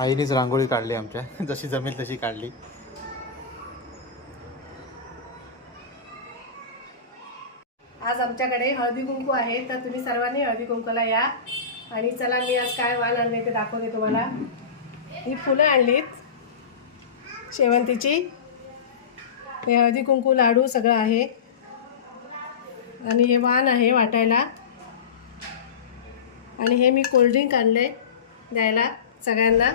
आईनेच रांगोळी काढली आमच्या, जशी जमेल तशी काढली. आज आमच्याकडे हळदी कुंकू आहे, तर तुम्ही सर्वांनी हळदी कुंकूला या. आणि चला मी आज काय वाण आणले ते दाखवते तुम्हाला. ही फुलं आणलीत शेवंतीची, हे हळदी कुंकू लाडू सगळं आहे, आणि हे वाण आहे वाटायला, आणि हे मी कोल्ड्रिंक आणले द्यायला सगळ्यांना.